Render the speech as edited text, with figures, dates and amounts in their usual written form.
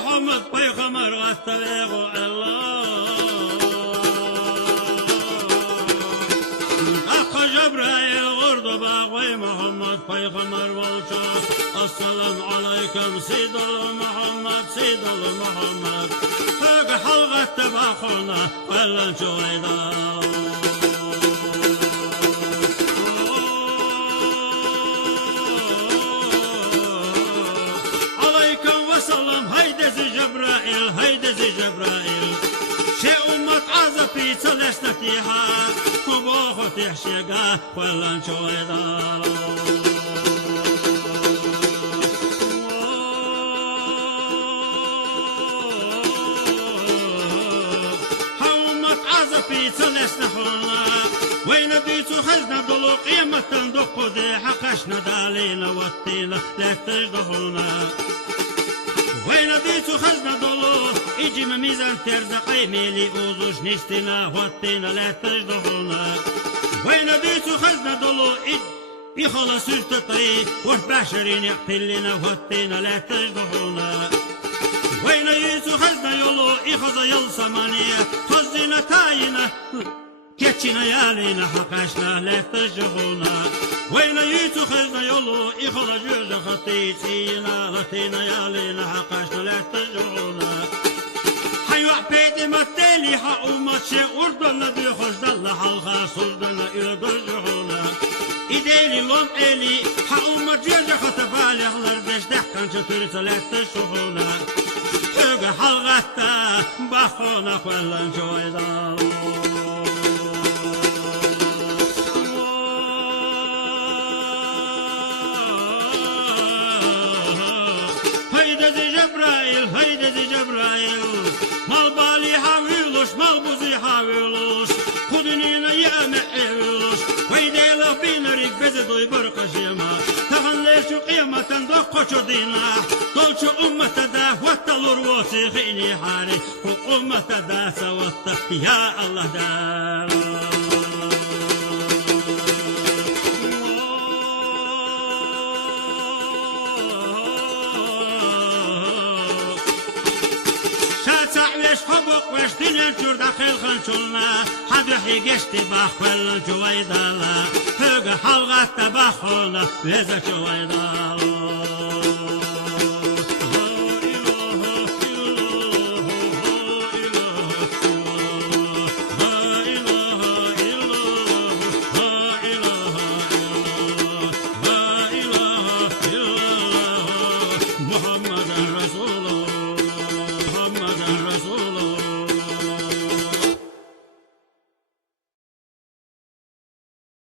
محمد پیغمبر واتبعه الله Akka Cebrail vurdu bağı Muhammed peygamber bolca Assalamu aleyküm Seyyidul Muhammed Seyyidul Muhammed Höge halgatte bakına Vellen çoğayda Aleyküm ve selam Haydezi Cebrail Haydezi Cebrail Şey ummet azapı çalıştatiha Kubohu tihşiga Vellen çoğayda وين ديتو خزنا دلو قيمة دقو دي حقشنا دالينا واتينا لا تجدهونا وين ديتو خزنا دلو اجي ميزان ترزقي ميلي اوزوش نشتنا واتينا لا تجدهونا وين ديتو خزنا دلو اجي خلاص اشتطي وحباشرين يقتلنا واتينا لا تجدهونا وين يسو خزنا يولو اخذ يلصمانية خزنا تاينا كتشنا يالينا حقاشنا لا تجهونا وين يسو خزنا يولو اخذ جوز خطيتينا لتينا يالينا حقاشنا لا تجهونا حيو عبيدي متالي حق ومتشي اردنا دي خزدنا حلقا صدنا الى تجهونا إيديلي لوم إلي حق ومتجوز خطبالي حلر ديش دحكان شترس لا تجهونا Höge halgatta bakona kwellen joyda Haydezi Cebrail Haydezi Cebrail Mal bali haviluş mal buzi haviluş Kudunina yeme eviluş Haydela binarik beze doy barkajema Tahanle şu kıyamatan da koçu dina Dolçu ummete da wattalur vosihini hari Ummete da savatta ya Allah da Şata'veş hubuk veş dinen çur dakhil khançulna Hadühi geçti bakhvel cuvaydala Höge halgatta bakhona veze cuvaydala Muhammed Resul